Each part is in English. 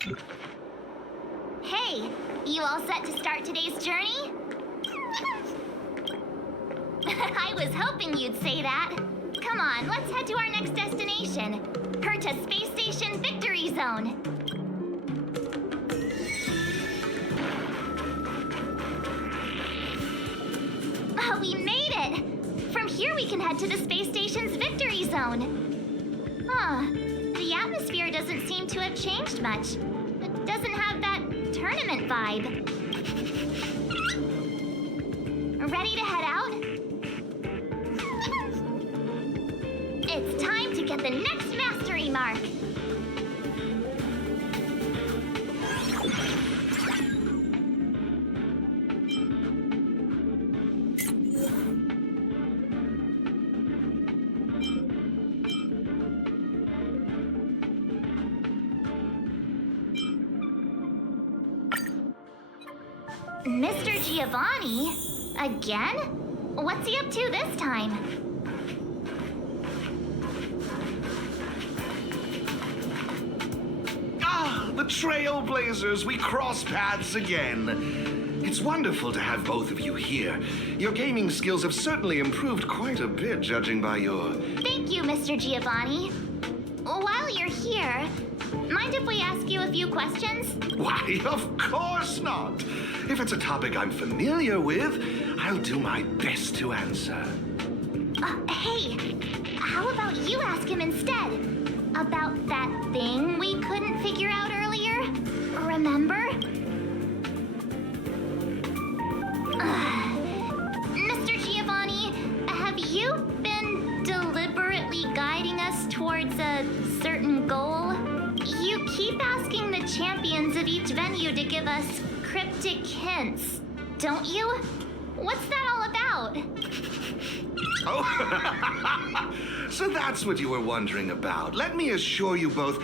Hey, you all set to start today's journey? I was hoping you'd say that. Come on, let's head to our next destination, Herta Space Station Victory Zone. Oh, we made it! From here we can head to the space station's Victory Zone. Huh, the atmosphere doesn't seem to have changed much. It doesn't have that tournament vibe. Ready to head out? It's time to get the next mastery mark! Mr. Giovanni? Again? What's he up to this time? Ah, the Trailblazers, we cross paths again. It's wonderful to have both of you here. Your gaming skills have certainly improved quite a bit, judging by your... Thank you, Mr. Giovanni. While you're here, mind if we ask you a few questions? Why, of course not. If it's a topic I'm familiar with, I'll do my best to answer. Hey, how about you ask him instead? About that thing we couldn't figure out earlier? Remember? Mr. Giovanni, have you been deliberately guiding us towards a certain goal? You keep asking the champions of each venue to give us cryptic hints, don't you? What's that all about? Oh, so that's what you were wondering about. Let me assure you both,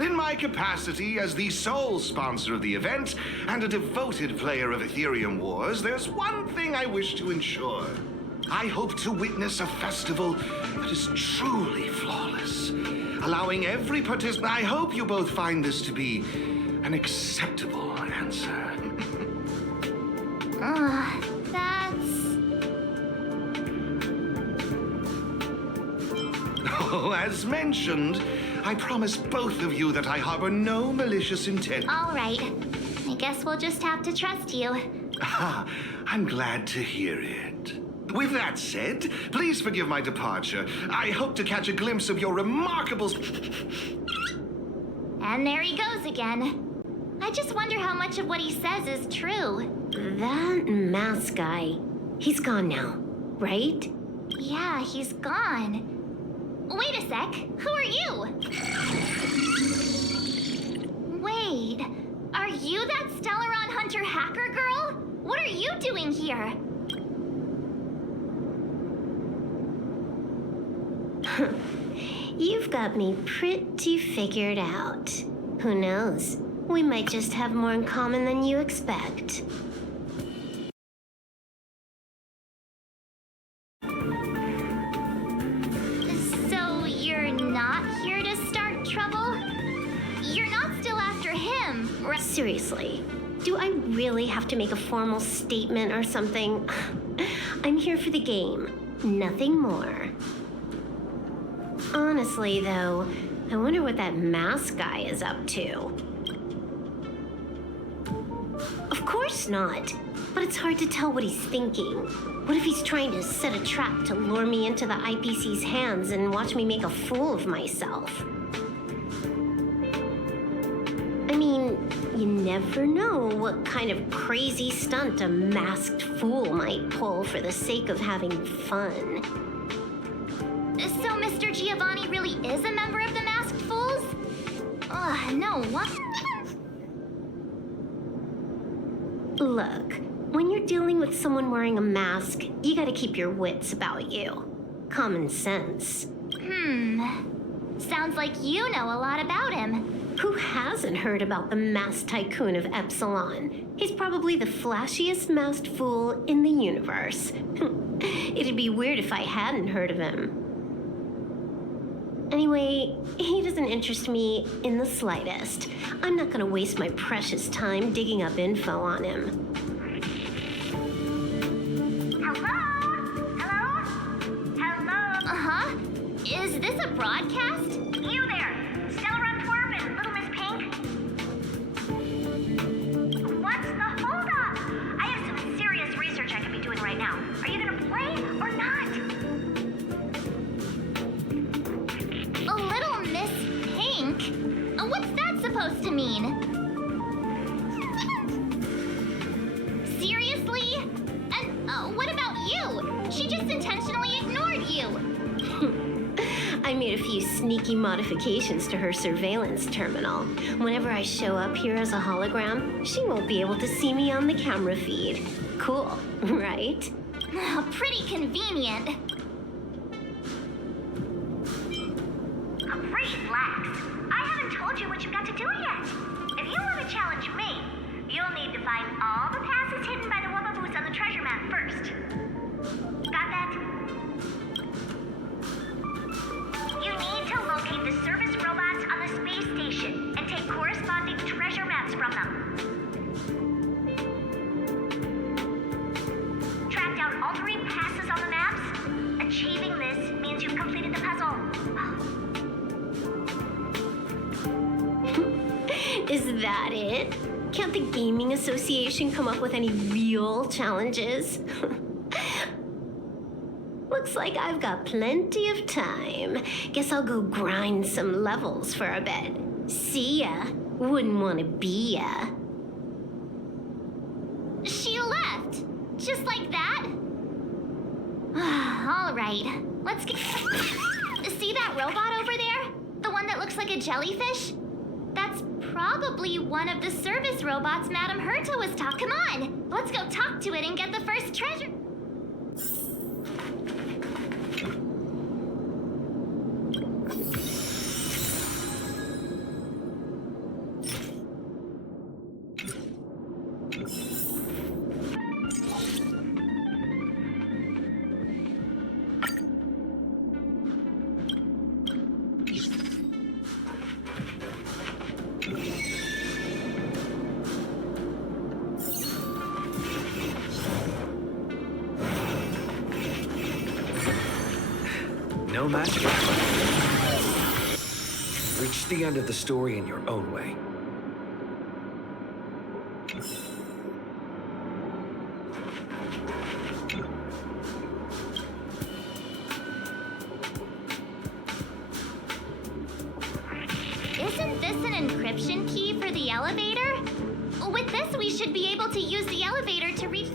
in my capacity as the sole sponsor of the event and a devoted player of Ethereum Wars, there's one thing I wish to ensure. I hope to witness a festival that is truly flawless, allowing every participant. I hope you both find this to be an acceptable answer. That's... Oh, as mentioned, I promise both of you that I harbor no malicious intent. All right. I guess we'll just have to trust you. Ah, I'm glad to hear it. With that said, please forgive my departure. I hope to catch a glimpse of your remarkable... And there he goes again. I just wonder how much of what he says is true. That mask guy, he's gone now, right? Yeah, he's gone. Wait a sec, who are you? Wait, are you that Stellaron Hunter hacker girl? What are you doing here? You've got me pretty figured out. Who knows? We might just have more in common than you expect. So you're not here to start trouble? You're not still after him, right? Seriously, do I really have to make a formal statement or something? I'm here for the game, nothing more. Honestly, though, I wonder what that mask guy is up to. Of course not, but it's hard to tell what he's thinking. What if he's trying to set a trap to lure me into the IPC's hands and watch me make a fool of myself? I mean, you never know what kind of crazy stunt a masked fool might pull for the sake of having fun. So Mr. Giovanni really is a member of the Masked Fools? No, what? Look, when you're dealing with someone wearing a mask, you gotta keep your wits about you. Common sense. Sounds like you know a lot about him. Who hasn't heard about the masked tycoon of Epsilon? He's probably the flashiest masked fool in the universe. It'd be weird if I hadn't heard of him. Anyway, he doesn't interest me in the slightest. I'm not gonna waste my precious time digging up info on him. Uh-huh. Is this a broadcast? You there! Stellar Twerp and Little Miss Pink? What's the holdup? I have some serious research I could be doing right now. Are you gonna play or not? A Little Miss Pink? What's that supposed to mean? Seriously? And what about you? She just intentionally ignored you. I made a few sneaky modifications to her surveillance terminal. Whenever I show up here as a hologram, she won't be able to see me on the camera feed. Cool, right? Pretty convenient. Relax. I haven't told you what you've got to do yet. If you want to challenge me, you'll need to find all the passes hidden by the Wubbaboos on the treasure map first. Got that? You need to locate the service robots on the space station and take corresponding treasure maps from them. Track down all 3 passes on the maps. Achieving this means you've completed the puzzle. Is that it? Can't the Gaming Association come up with any real challenges? Looks like I've got plenty of time. Guess I'll go grind some levels for a bit. See ya. Wouldn't want to be ya. She left. Just like that? All right. Let's get... See that robot over there? The one that looks like a jellyfish? That's probably one of the service robots Madame Herta was talking. Come on! Let's go talk to it and get the first treasure. No magic. Reach the end of the story in your own way. Isn't this an encryption key for the elevator? With this, we should be able to use the elevator to reach...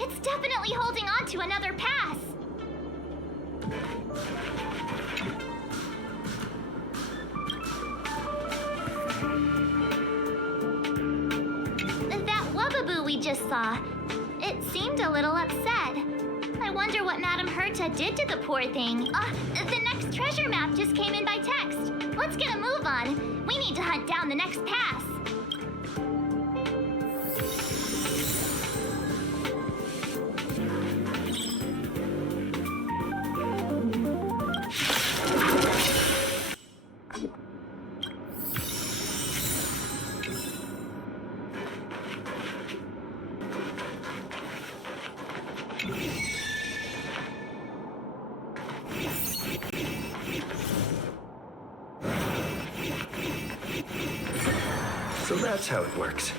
It's definitely holding on to another pass. That Wubbaboo we just saw, it seemed a little upset. I wonder what Madame Herta did to the poor thing. The next treasure map just came in by text. Let's get a move on. We need to hunt down the next pass. So that's how it works.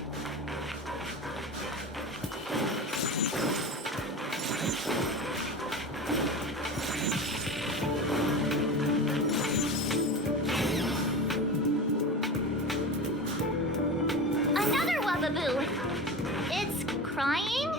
Another Wubaboo. It's crying?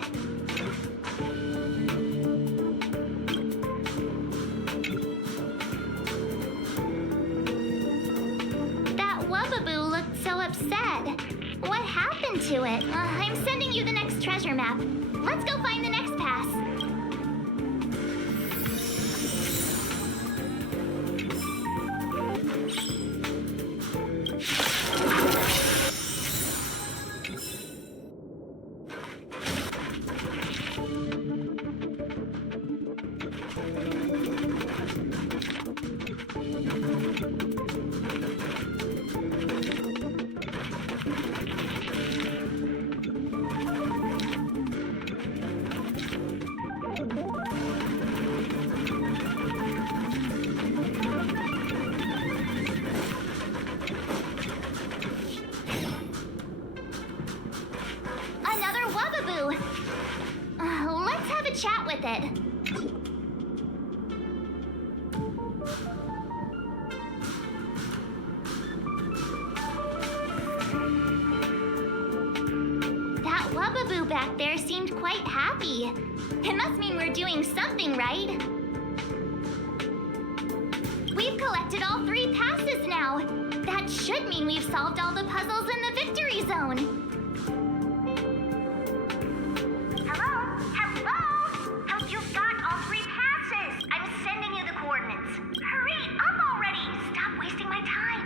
That Wubaboo looked so upset. What happened to it? I'm sending you the next treasure map. Let's go find the next pass. Another Wubaboo. Let's have a chat with it. That Wubaboo back there seemed quite happy. It must mean we're doing something right. We've collected all 3 passes now. That should mean we've solved all the puzzles in the victory zone. Hello? Hello? Hope you've got all 3 passes. I'm sending you the coordinates. Hurry up already! Stop wasting my time.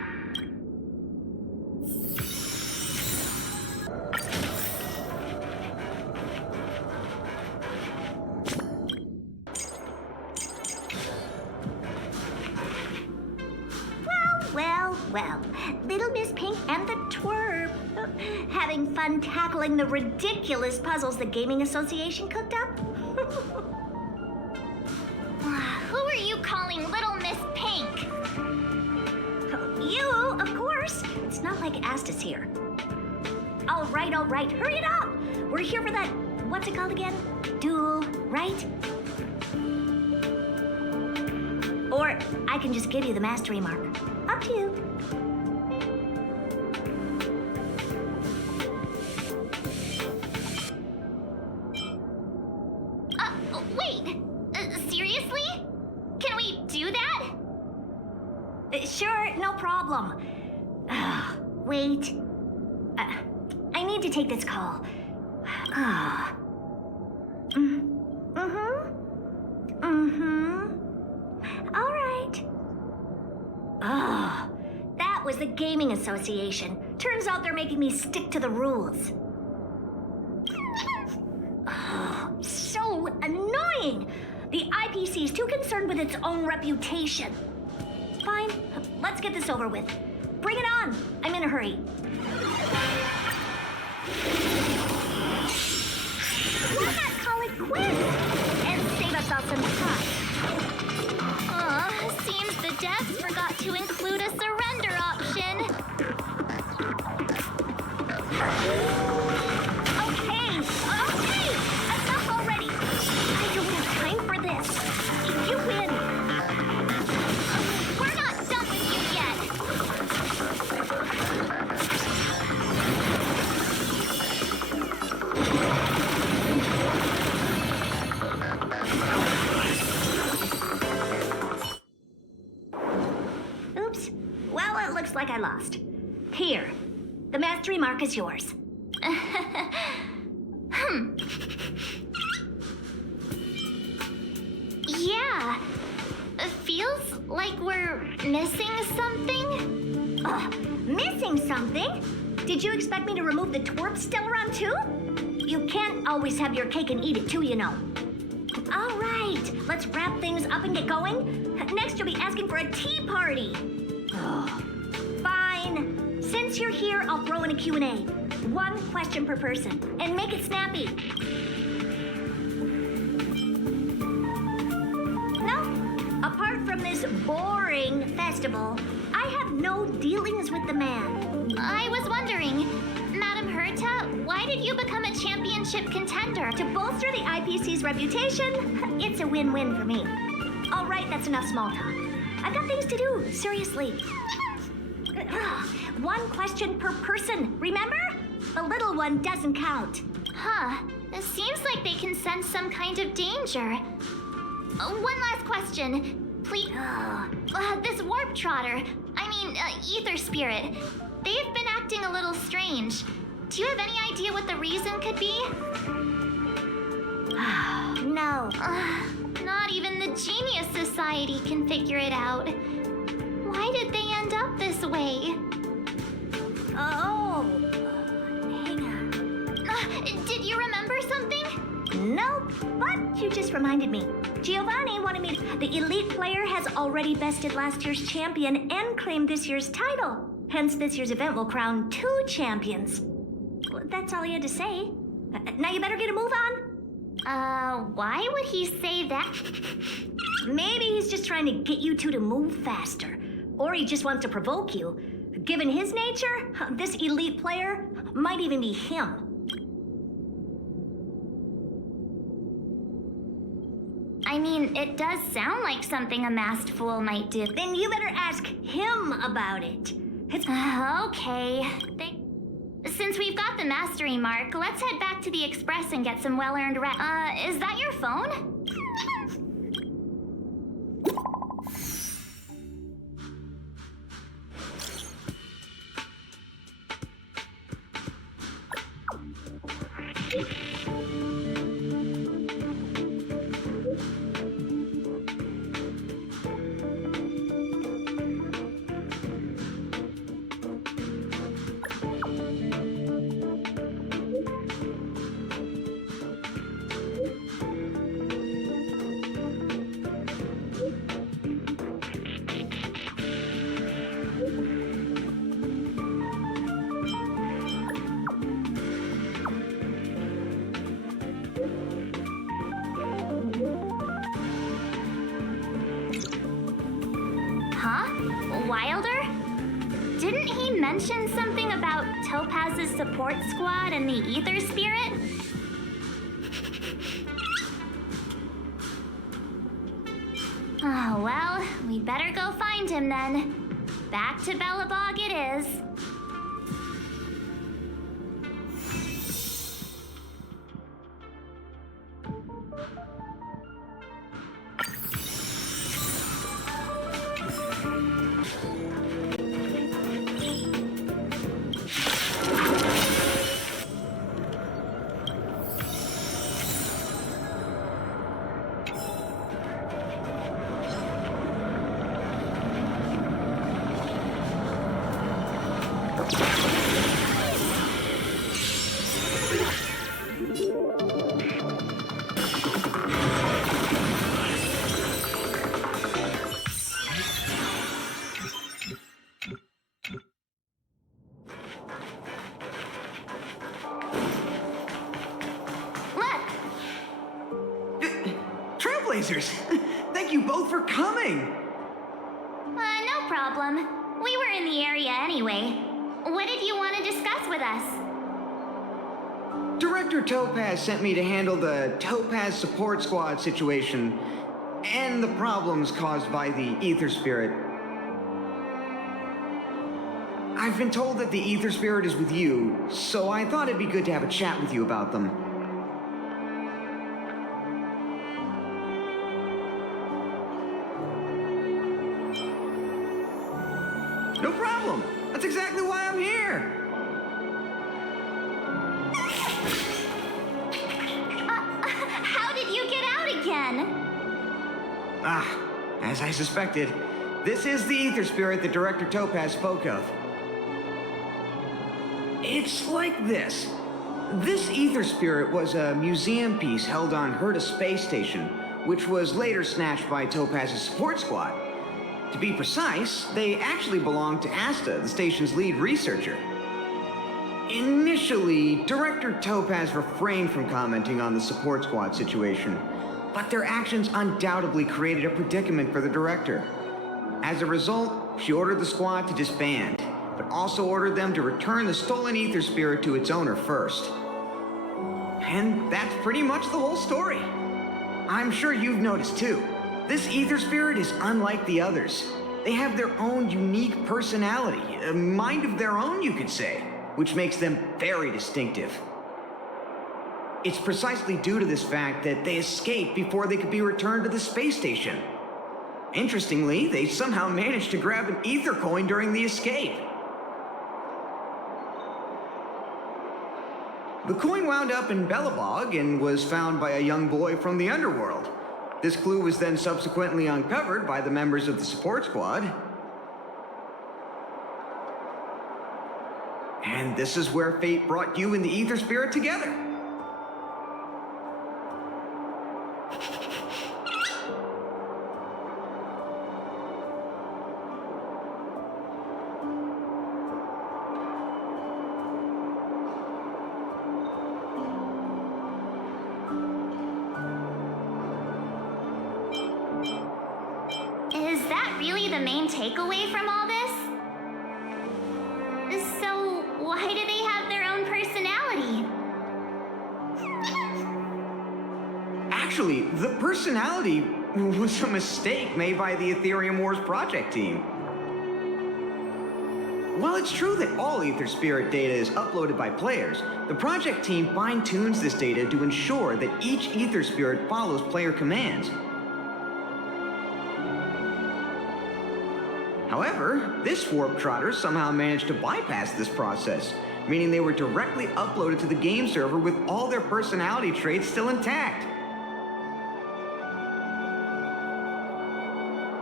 Well. Little Miss Pink and the Twerp. Having fun tackling the ridiculous puzzles the Gaming Association cooked up? Who are you calling Little Miss Pink? You, of course. It's not like Asta's here. All right. Hurry it up. We're here for that, what's it called again? Duel, right? Or I can just give you the mastery mark. Up to you. Wait. Seriously? Can we do that? Sure, no problem. Wait. I need to take this call. All right. That was the Gaming Association. Turns out they're making me stick to the rules. So annoying! The IPC is too concerned with its own reputation. Fine, let's get this over with. Bring it on! I'm in a hurry. Why not call it quits? And save us all some time. Seems the devs forgot to include a surrender option. Okay! Enough already! I don't have time for this. You win! We're not done with you yet. Oops. Well, it looks like I lost. Here. The mastery mark is yours. Yeah. It feels like we're missing something. Missing something? Did you expect me to remove the twerp still around too? You can't always have your cake and eat it too, you know. All right, let's wrap things up and get going. Next, you'll be asking for a tea party. Fine. Since you're here, I'll throw in a Q&A. 1 question per person, and make it snappy. No, apart from this boring festival, I have no dealings with the man. I was wondering, Madam Herta, why did you become a champion championship contender. To bolster the IPC's reputation, it's a win-win for me. All right, that's enough small talk. I've got things to do, seriously. One question per person, remember? The little one doesn't count. Huh. It seems like they can sense some kind of danger. One last question. Please. This warp trotter, Aether spirit, they've been acting a little strange. Do you have any idea what the reason could be? No. Not even the Genius Society can figure it out. Why did they end up this way? Oh. Hang on. Did you remember something? Nope, but you just reminded me. Giovanni wanted me. The elite player has already bested last year's champion and claimed this year's title. Hence, this year's event will crown 2 champions. That's all he had to say. Now you better get a move on. Why would he say that? Maybe he's just trying to get you two to move faster. Or he just wants to provoke you. Given his nature, this elite player might even be him. It does sound like something a masked fool might do. Then you better ask him about it. Okay. Since we've got the mastery mark, let's head back to the Express and get some well-earned rest. Is that your phone? Wilder? Didn't he mention something about Topaz's support squad and the Aether spirit? Oh, well, we'd better go find him then. Back to Bellabog it is. Trailblazers! Thank you both for coming! No problem. We were in the area anyway. What did you want to discuss with us? Director Topaz sent me to handle the Topaz support squad situation and the problems caused by the Aether spirit. I've been told that the Aether spirit is with you, so I thought it'd be good to have a chat with you about them. No problem! That's exactly why I'm here! How did you get out again? As I suspected, this is the Aether spirit that Director Topaz spoke of. It's like this. This Aether spirit was a museum piece held on Herta space station, which was later snatched by Topaz's support squad. To be precise, they actually belonged to Asta, the station's lead researcher. Initially, Director Topaz refrained from commenting on the support squad situation, but their actions undoubtedly created a predicament for the director. As a result, she ordered the squad to disband, but also ordered them to return the stolen Aether spirit to its owner first. and that's pretty much the whole story. I'm sure you've noticed too. This Aether Spirit is unlike the others. They have their own unique personality, a mind of their own, you could say, which makes them very distinctive. It's precisely due to this fact that they escaped before they could be returned to the space station. Interestingly, they somehow managed to grab an Aether coin during the escape. The coin wound up in Belobog and was found by a young boy from the underworld. This clue was then subsequently uncovered by the members of the support squad. And this is where fate brought you and the Aether Spirit together. Is that really the main takeaway from all this? So, why do they have their own personality? Actually, the personality was a mistake made by the Ethereum Wars project team. While it's true that all Aether Spirit data is uploaded by players, the project team fine-tunes this data to ensure that each Aether Spirit follows player commands. However, this Warp Trotter somehow managed to bypass this process, meaning they were directly uploaded to the game server with all their personality traits still intact.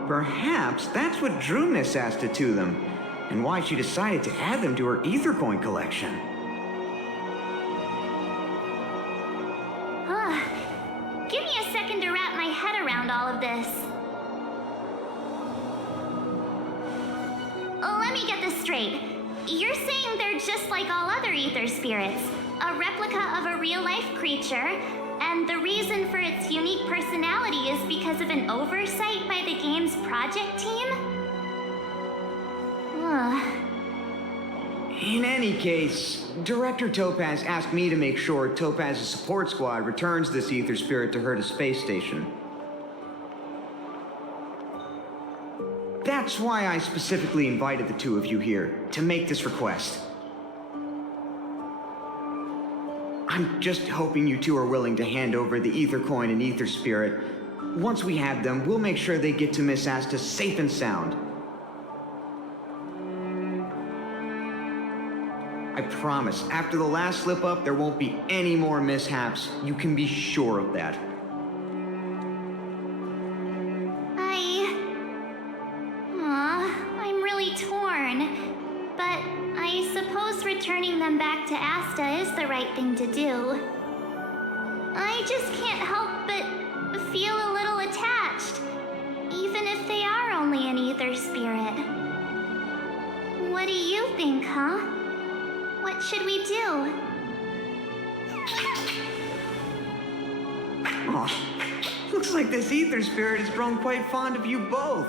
Perhaps that's what drew Miss Asta to them, and why she decided to add them to her Aether Coin collection. Give me a second to wrap my head around all of this. Let me get this straight. You're saying they're just like all other Aether Spirits, a replica of a real-life creature, and the reason for its unique personality is because of an oversight by the game's project team? In any case, Director Topaz asked me to make sure Topaz's support squad returns this Aether Spirit to Herta space station. That's why I specifically invited the two of you here, to make this request. I'm just hoping you two are willing to hand over the Aether Coin and Aether Spirit. Once we have them, we'll make sure they get to Miss Asta safe and sound. I promise, after the last slip-up, there won't be any more mishaps. You can be sure of that. I'm really torn. But I suppose returning them back to Asta is the right thing to do. I just can't help but feel a little attached, even if they are only an Aether Spirit. What do you think, huh? What should we do? Aw, looks like this Aether Spirit has grown quite fond of you both.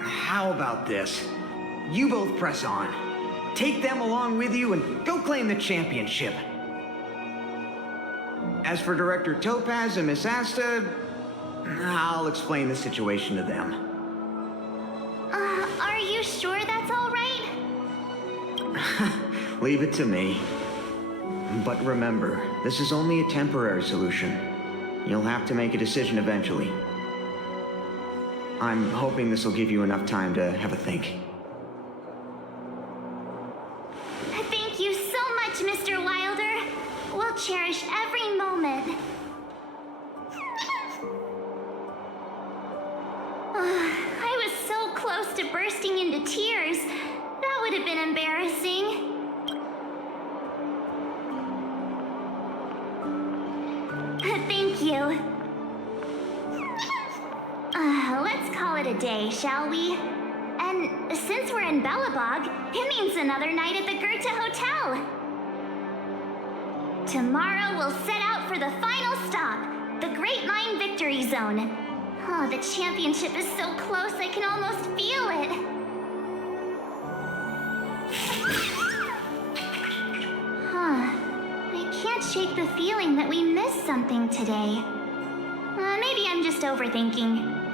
How about this? You both press on. Take them along with you and go claim the championship. As for Director Topaz and Miss Asta, I'll explain the situation to them. Are you sure that's all right? Leave it to me. But remember, this is only a temporary solution. You'll have to make a decision eventually. I'm hoping this will give you enough time to have a think. Thank you so much, Mr. Wilder. We'll cherish every moment. I was so close to bursting into tears. That would have been embarrassing. Thank you. Let's call it a day, shall we? And since we're in Belobog, it means another night at the Goethe Hotel. Tomorrow we'll set out for the final stop, the Great Mine Victory Zone. Oh, the championship is so close I can almost feel it. can't shake the feeling that we missed something today. Maybe I'm just overthinking.